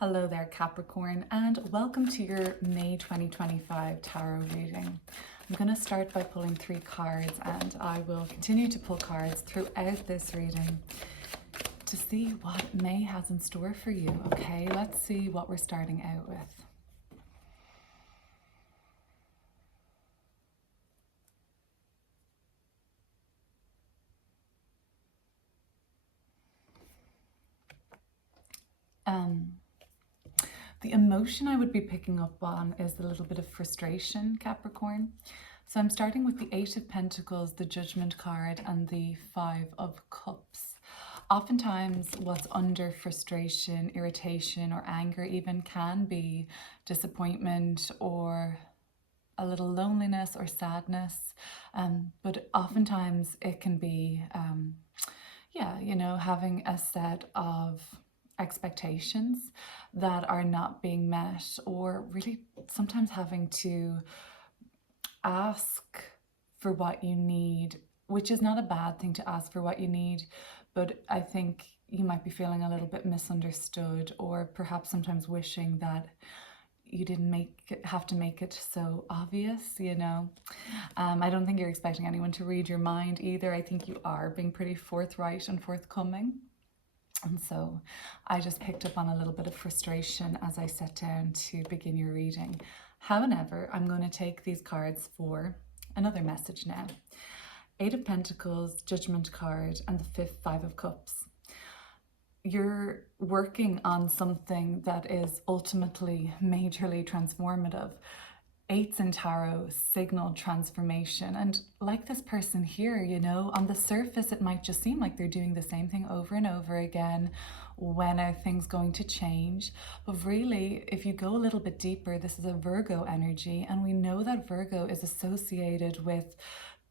Hello there, Capricorn, and welcome to your May 2025 tarot reading. I'm going to start by pulling 3 cards, and I will continue to pull cards throughout this reading to see what May has in store for you. Okay, let's see what we're starting out with. The emotion I would be picking up on is a little bit of frustration, Capricorn. So I'm starting with the 8 of Pentacles, the Judgment card, and the 5 of Cups. Oftentimes what's under frustration, irritation, or anger even can be disappointment or a little loneliness or sadness. But oftentimes it can be, having a set of expectations that are not being met, or really sometimes having to ask for what you need, which is not a bad thing to ask for what you need, but I think you might be feeling a little bit misunderstood, or perhaps sometimes wishing that you didn't have to make it so obvious, I don't think you're expecting anyone to read your mind either. I think you are being pretty forthright and forthcoming. And so I just picked up on a little bit of frustration as I sat down to begin your reading. However, I'm going to take these cards for another message now. 8 of Pentacles, Judgment card, and the 5 of Cups. You're working on something that is ultimately majorly transformative. 8s in tarot signal transformation, and like this person here, on the surface it might just seem like they're doing the same thing over and over again. When are things going to change? But really, if you go a little bit deeper, this is a Virgo energy, and we know that Virgo is associated with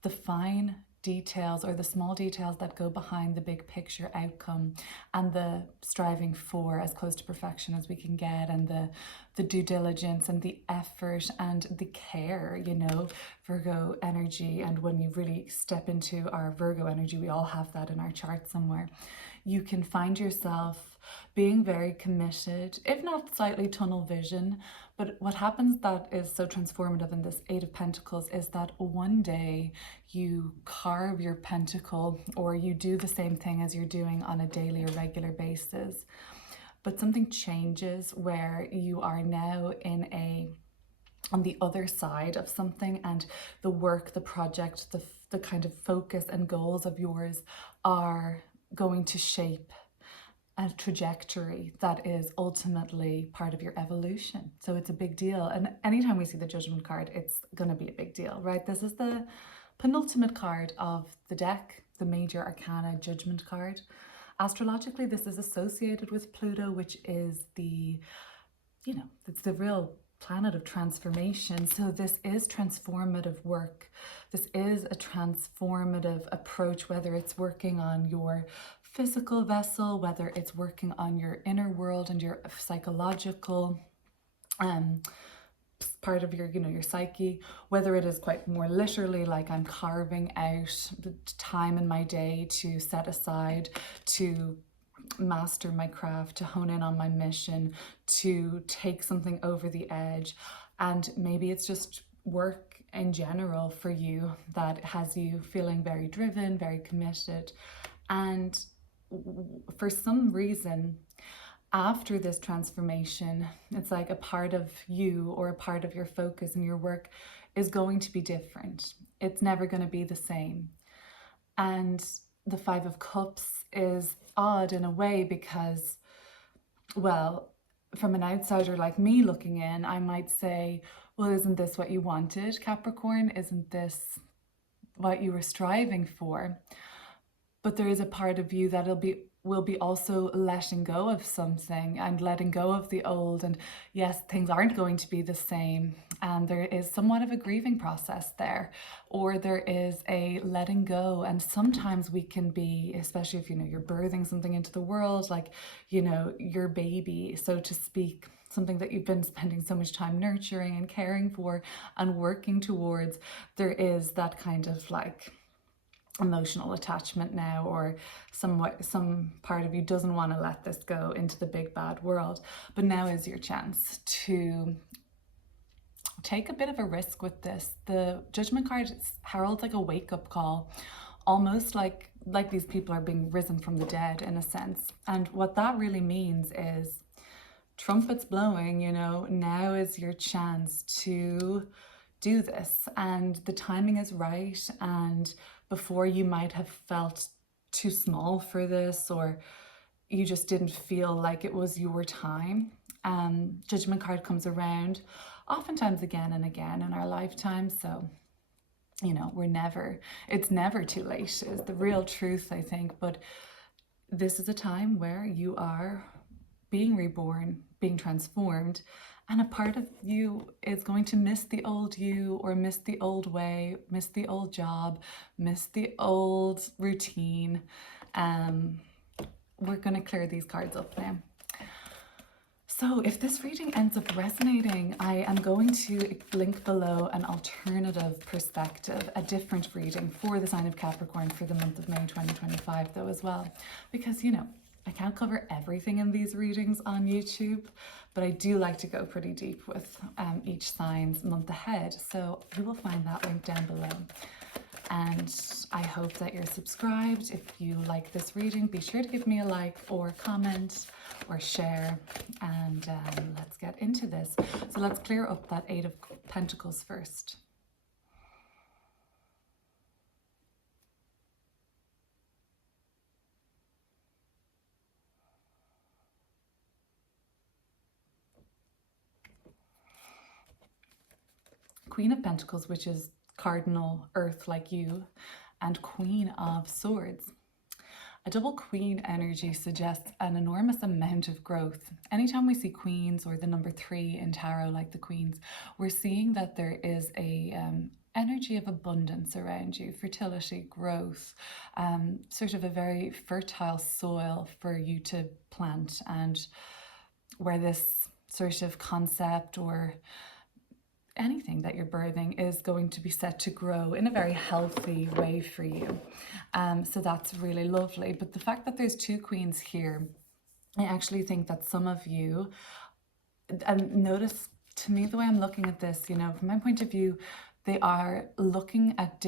the fine details, or the small details that go behind the big picture outcome, and the striving for as close to perfection as we can get, and the due diligence and the effort and the care, Virgo energy. And when you really step into our Virgo energy, we all have that in our chart somewhere. You can find yourself being very committed, if not slightly tunnel vision. But what happens that is so transformative in this 8 of Pentacles is that one day you carve your pentacle, or you do the same thing as you're doing on a daily or regular basis. But something changes where you are now on the other side of something, and the work, the project, the kind of focus and goals of yours are going to shape a trajectory that is ultimately part of your evolution. So it's a big deal. And anytime we see the Judgment card, it's going to be a big deal, right? This is the penultimate card of the deck, the Major Arcana Judgment card. Astrologically, this is associated with Pluto, which is it's the real planet of transformation. So this is transformative work. This is a transformative approach, whether it's working on your physical vessel, whether it's working on your inner world and your psychological part of your your psyche, whether it is quite more literally, like I'm carving out the time in my day to set aside to master my craft, to hone in on my mission, to take something over the edge. And maybe it's just work in general for you that has you feeling very driven, very committed. And for some reason, after this transformation, it's like a part of you, or a part of your focus and your work, is going to be different. It's never going to be the same. And the 5 of Cups is odd in a way because, well, from an outsider like me looking in, I might say, well, isn't this what you wanted, Capricorn? Isn't this what you were striving for? But there is a part of you that will be also letting go of something, and letting go of the old. And yes, things aren't going to be the same, and there is somewhat of a grieving process there, or there is a letting go. And sometimes we can be, especially if you're birthing something into the world, like your baby, so to speak, something that you've been spending so much time nurturing and caring for and working towards, there is that kind of like emotional attachment now, or some part of you doesn't want to let this go into the big bad world. But now is your chance to take a bit of a risk with this. The Judgment card heralds like a wake-up call, almost like these people are being risen from the dead in a sense. And what that really means is trumpets blowing, you know, now is your chance to do this, and the timing is right. And before, you might have felt too small for this, or you just didn't feel like it was your time. Judgment card comes around oftentimes again and again in our lifetime, so you know, it's never too late is the real truth, I think. But this is a time where you are being reborn, being transformed, and a part of you is going to miss the old you, or miss the old way, miss the old job, miss the old routine. We're going to clear these cards up now. So if this reading ends up resonating, I am going to link below an alternative perspective, a different reading for the sign of Capricorn for the month of May 2025 though as well. Because, you know, I can't cover everything in these readings on YouTube, but I do like to go pretty deep with each sign's month ahead. So you will find that link down below. And I hope that you're subscribed. If you like this reading, be sure to give me a like or comment or share. And let's get into this. So let's clear up that Eight of Pentacles first. Queen of Pentacles, which is cardinal earth like you, and Queen of Swords. A double queen energy suggests an enormous amount of growth. Anytime we see queens or the number 3 in tarot like the queens, we're seeing that there is a energy of abundance around you, fertility, growth, sort of a very fertile soil for you to plant, and where this sort of concept or anything that you're birthing is going to be set to grow in a very healthy way for you. So that's really lovely. But the fact that there's 2 queens here, I actually think that some of you, and notice to me the way I'm looking at this, you know, from my point of view, they are looking at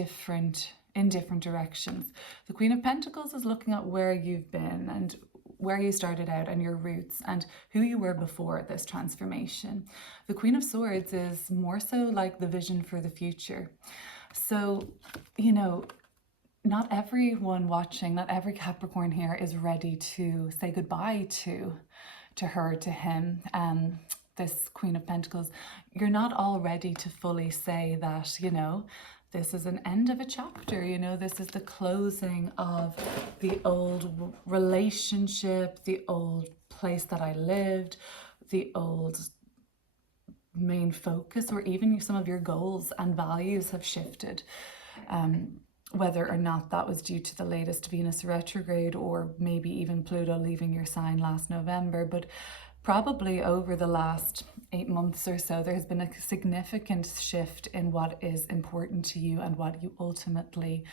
in different directions. The Queen of Pentacles is looking at where you've been and where you started out and your roots and who you were before this transformation. The Queen of Swords is more so like the vision for the future. So, you know, not everyone watching, not every Capricorn here is ready to say goodbye to her, to him. This Queen of Pentacles, you're not all ready to fully say that, you know, this is an end of a chapter, you know, this is the closing of the old relationship, the old place that I lived, the old main focus, or even some of your goals and values have shifted. Whether or not that was due to the latest Venus retrograde, or maybe even Pluto leaving your sign last November, but probably over the last 8 months or so, there has been a significant shift in what is important to you and what you ultimately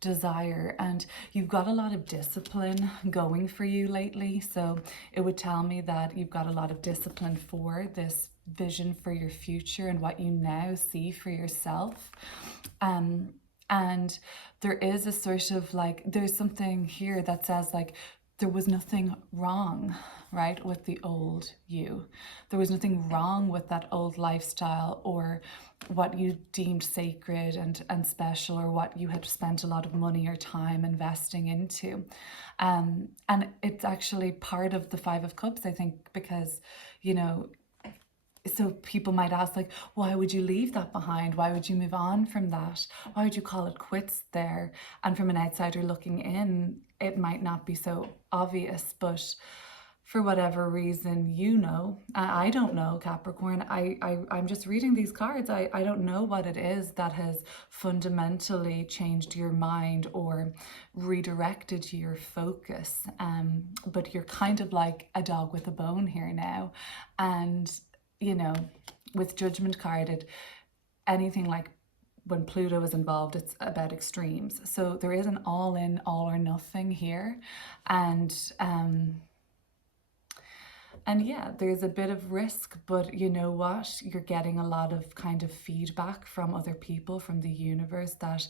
desire. And you've got a lot of discipline going for you lately. So it would tell me that you've got a lot of discipline for this vision for your future and what you now see for yourself. And there is a sort of like, there's something here that says like, there was nothing wrong, right, with the old you. There was nothing wrong with that old lifestyle or what you deemed sacred and special, or what you had spent a lot of money or time investing into. And it's actually part of the Five of Cups, I think, because, you know, so people might ask, like, why would you leave that behind? Why would you move on from that? Why would you call it quits there? And from an outsider looking in, it might not be so obvious, but for whatever reason, you know, I don't know, Capricorn, I'm just reading these cards. I don't know what it is that has fundamentally changed your mind or redirected your focus. But you're kind of like a dog with a bone here now. And you know, with Judgment carded, anything like when Pluto is involved, it's about extremes. So there is an all in, all or nothing here. And yeah, there's a bit of risk, but you know what? You're getting a lot of kind of feedback from other people, from the universe, that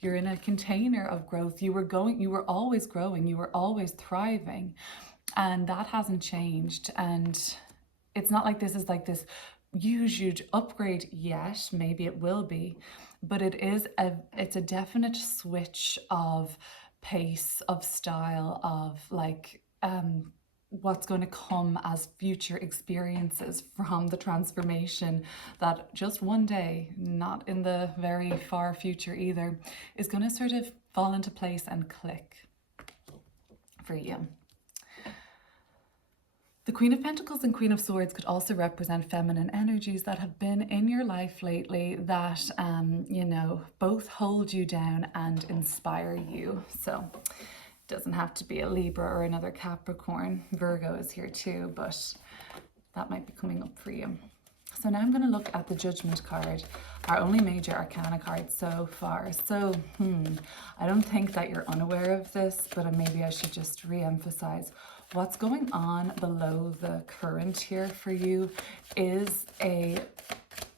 you're in a container of growth. You were always growing, you were always thriving, and that hasn't changed. And it's not like this is like this huge upgrade yet. Maybe it will be, but it's a definite switch of pace, of style, of like what's going to come as future experiences from the transformation that just one day, not in the very far future either, is going to sort of fall into place and click for you. The Queen of Pentacles and Queen of Swords could also represent feminine energies that have been in your life lately that, you know, both hold you down and inspire you. So it doesn't have to be a Libra or another Capricorn. Virgo is here too, but that might be coming up for you. So now I'm going to look at the Judgment card, our only major arcana card so far. So, I don't think that you're unaware of this, but maybe I should just re-emphasize what's going on below the current here for you is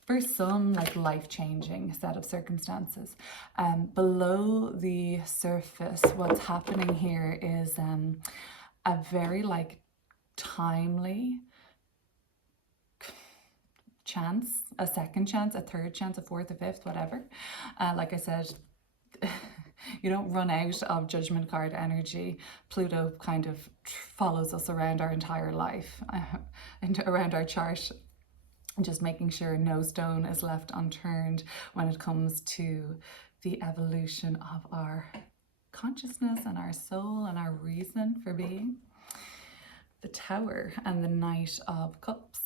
for some, like life-changing set of circumstances. Below the surface, what's happening here is a very like timely chance, a second chance, a third chance, a fourth, a fifth, whatever. Like I said, you don't run out of Judgment card energy. Pluto kind of follows us around our entire life, and around our chart, just making sure no stone is left unturned when it comes to the evolution of our consciousness and our soul and our reason for being. The Tower and the Knight of Cups.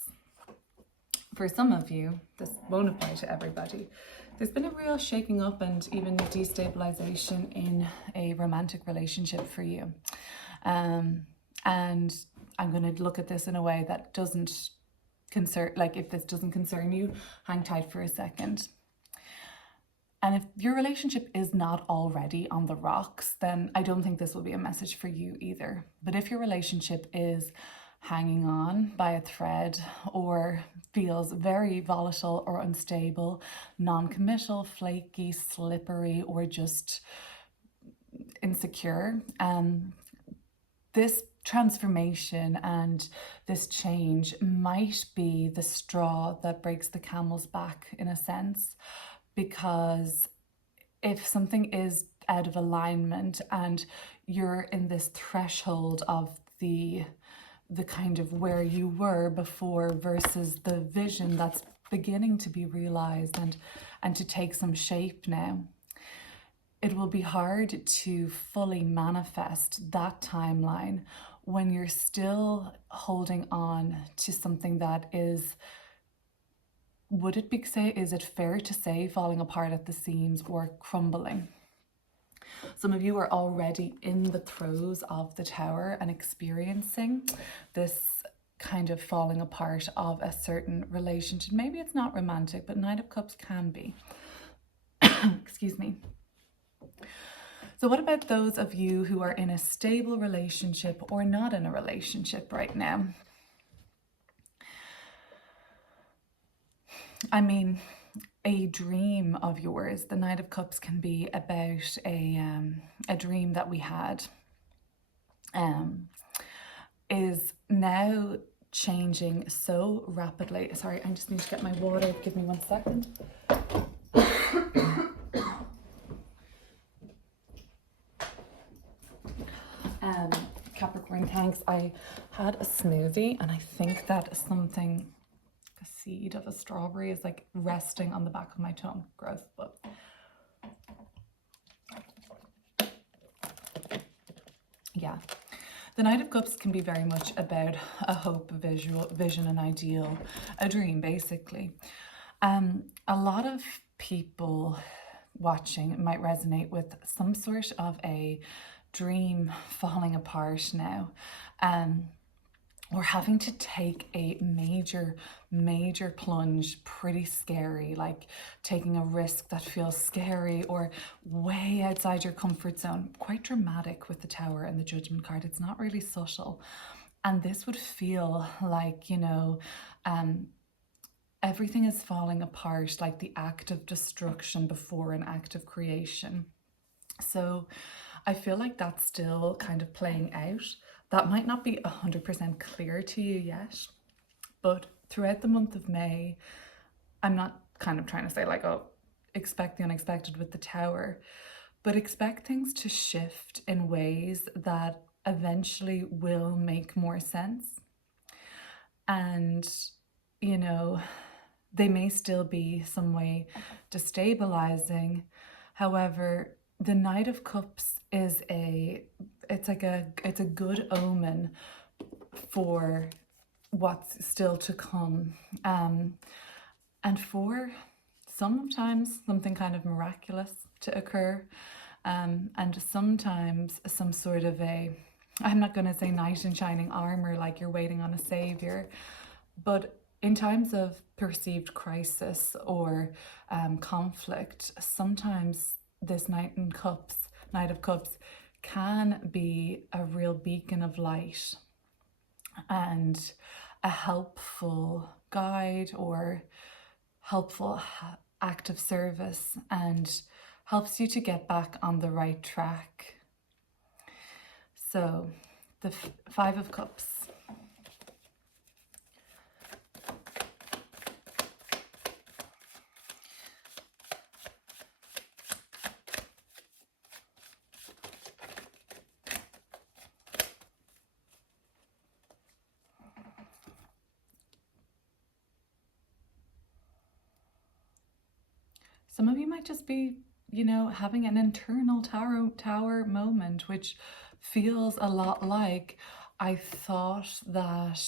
For some of you, this won't apply to everybody. There's been a real shaking up and even destabilization in a romantic relationship for you. And I'm going to look at this in a way that doesn't concern, like if this doesn't concern you, hang tight for a second. And if your relationship is not already on the rocks, then I don't think this will be a message for you either. But if your relationship is hanging on by a thread or feels very volatile or unstable, non-committal, flaky, slippery, or just insecure, this transformation and this change might be the straw that breaks the camel's back in a sense, because if something is out of alignment and you're in this threshold of the kind of where you were before versus the vision that's beginning to be realized and to take some shape now, it will be hard to fully manifest that timeline when you're still holding on to something that is, is it fair to say, falling apart at the seams or crumbling? Some of you are already in the throes of the Tower and experiencing this kind of falling apart of a certain relationship. Maybe it's not romantic, but Knight of Cups can be. Excuse me. So what about those of you who are in a stable relationship or not in a relationship right now? I mean, a dream of yours, the Knight of Cups can be about a dream that we had, is now changing so rapidly. Sorry, I just need to get my water. Give me 1 second. Capricorn, thanks. I had a smoothie and I think that something, a seed of a strawberry, is like resting on the back of my tongue. Gross, but yeah. The Knight of Cups can be very much about a hope, a vision, an ideal, a dream, basically. A lot of people watching might resonate with some sort of a dream falling apart now. or having to take a major plunge, pretty scary, like taking a risk that feels scary or way outside your comfort zone. Quite dramatic with the Tower and the Judgment card. It's not really subtle. And this would feel like, everything is falling apart, like the act of destruction before an act of creation. So I feel like that's still kind of playing out. That might not be 100% clear to you yet, but throughout the month of May, I'm not kind of trying to say like, oh, expect the unexpected with the Tower, but expect things to shift in ways that eventually will make more sense. And, you know, they may still be some way destabilizing. However, the Knight of Cups is it's a good omen for what's still to come, and for sometimes something kind of miraculous to occur, and sometimes some sort of I'm not going to say knight in shining armor like you're waiting on a savior, but in times of perceived crisis or conflict, sometimes this Knight of Cups can be a real beacon of light and a helpful guide or helpful act of service, and helps you to get back on the right track. So the Five of Cups. Some of you might just be, having an internal tower moment, which feels a lot like, I thought that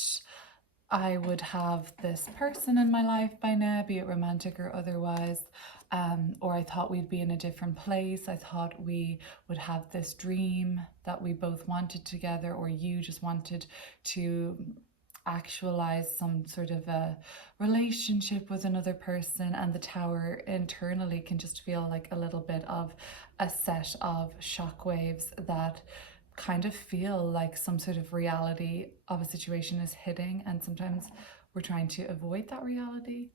I would have this person in my life by now, be it romantic or otherwise, or I thought we'd be in a different place. I thought we would have this dream that we both wanted together, or you just wanted to actualize some sort of a relationship with another person. And the Tower internally can just feel like a little bit of a set of shockwaves that kind of feel like some sort of reality of a situation is hitting, and sometimes we're trying to avoid that reality.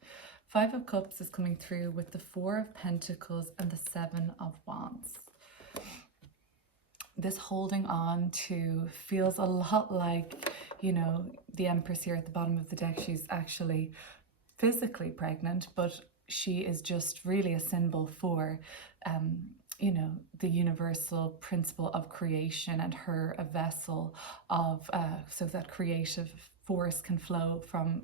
Five of Cups is coming through with the Four of Pentacles and the Seven of Wands. This holding on to feels a lot like, the Empress here at the bottom of the deck. She's actually physically pregnant, but she is just really a symbol for the universal principle of creation, and her a vessel of so that creative force can flow from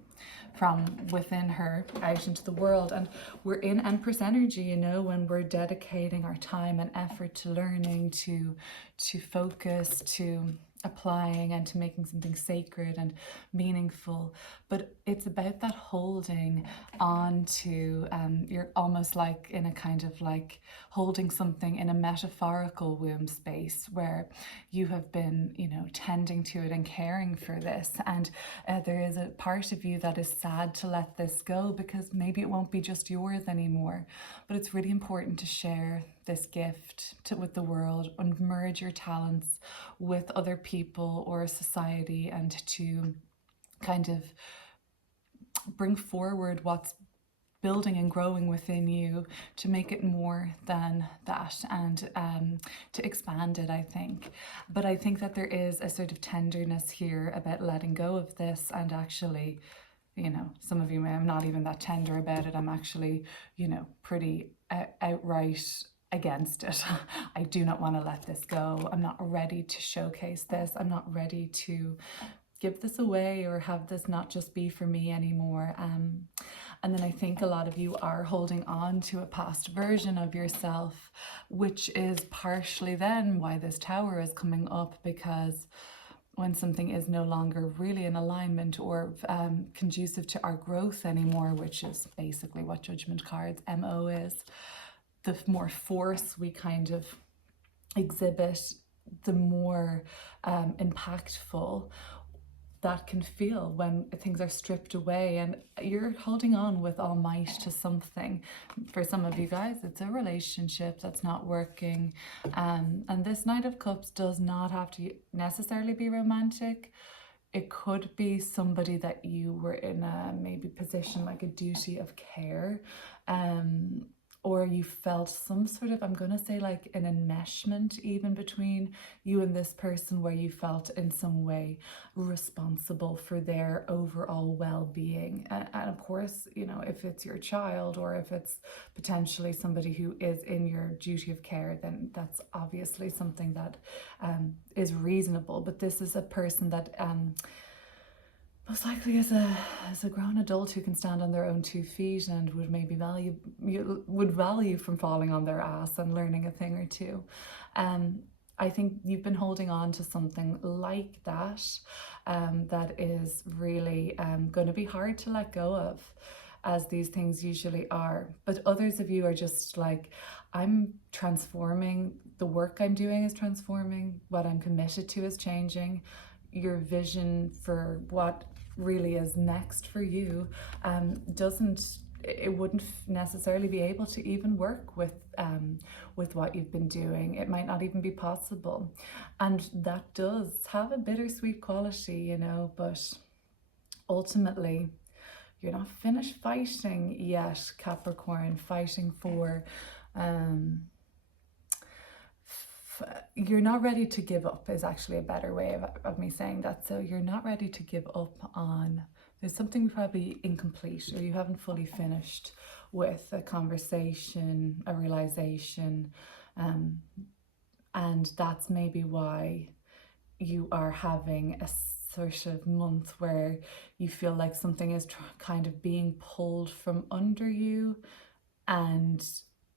within her out into the world. And we're in Empress energy, when we're dedicating our time and effort to learning, to focus, to applying, and to making something sacred and meaningful. But it's about that holding on to, you're almost like in a kind of like holding something in a metaphorical womb space where you have been, tending to it and caring for this. And there is a part of you that is sad to let this go, because maybe it won't be just yours anymore. But it's really important to share this gift with the world, and merge your talents with other people or society, and to kind of bring forward what's building and growing within you, to make it more than that, and to expand it, I think. But I think that there is a sort of tenderness here about letting go of this, and actually, some of you may, I'm not even that tender about it. I'm actually, pretty outright against it. I do not want to let this go. I'm not ready to showcase this. I'm not ready to give this away or have this not just be for me anymore. And then I think a lot of you are holding on to a past version of yourself, which is partially then why this Tower is coming up, because when something is no longer really in alignment or conducive to our growth anymore, which is basically what Judgment card's MO is, the more force we kind of exhibit, the more impactful that can feel when things are stripped away and you're holding on with all might to something. For some of you guys, it's a relationship that's not working. And this Knight of Cups does not have to necessarily be romantic. It could be somebody that you were in a maybe position like a duty of care, or you felt some sort of, I'm going to say like an enmeshment even between you and this person, where you felt in some way responsible for their overall well-being. And of course, you know, if it's your child or if it's potentially somebody who is in your duty of care, then that's obviously something that is reasonable. But this is a person that most likely is a grown adult who can stand on their own 2 feet and would maybe value from falling on their ass and learning a thing or two. I think you've been holding on to something like that, that is really going to be hard to let go of, as these things usually are. But others of you are just like, I'm transforming, the work I'm doing is transforming, what I'm committed to is changing. Your vision for what really is next for you wouldn't necessarily be able to even work with what you've been doing. It might not even be possible, and that does have a bittersweet quality, you know. But ultimately, you're not finished fighting yet, Capricorn. Fighting for you're not ready to give up is actually a better way of me saying that. So you're not ready to give up on, there's something probably incomplete, or you haven't fully finished with a conversation, a realization, and that's maybe why you are having a sort of month where you feel like something is kind of being pulled from under you, and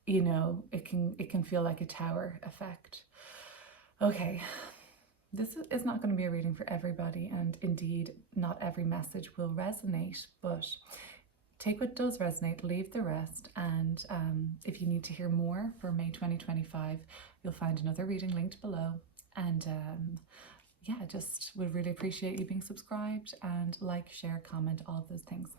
you know, it can feel like a tower effect. Okay, this is not going to be a reading for everybody, and indeed not every message will resonate, but take what does resonate, leave the rest. And if you need to hear more for May 2025, you'll find another reading linked below. And yeah, just would really appreciate you being subscribed and like, share, comment, all of those things.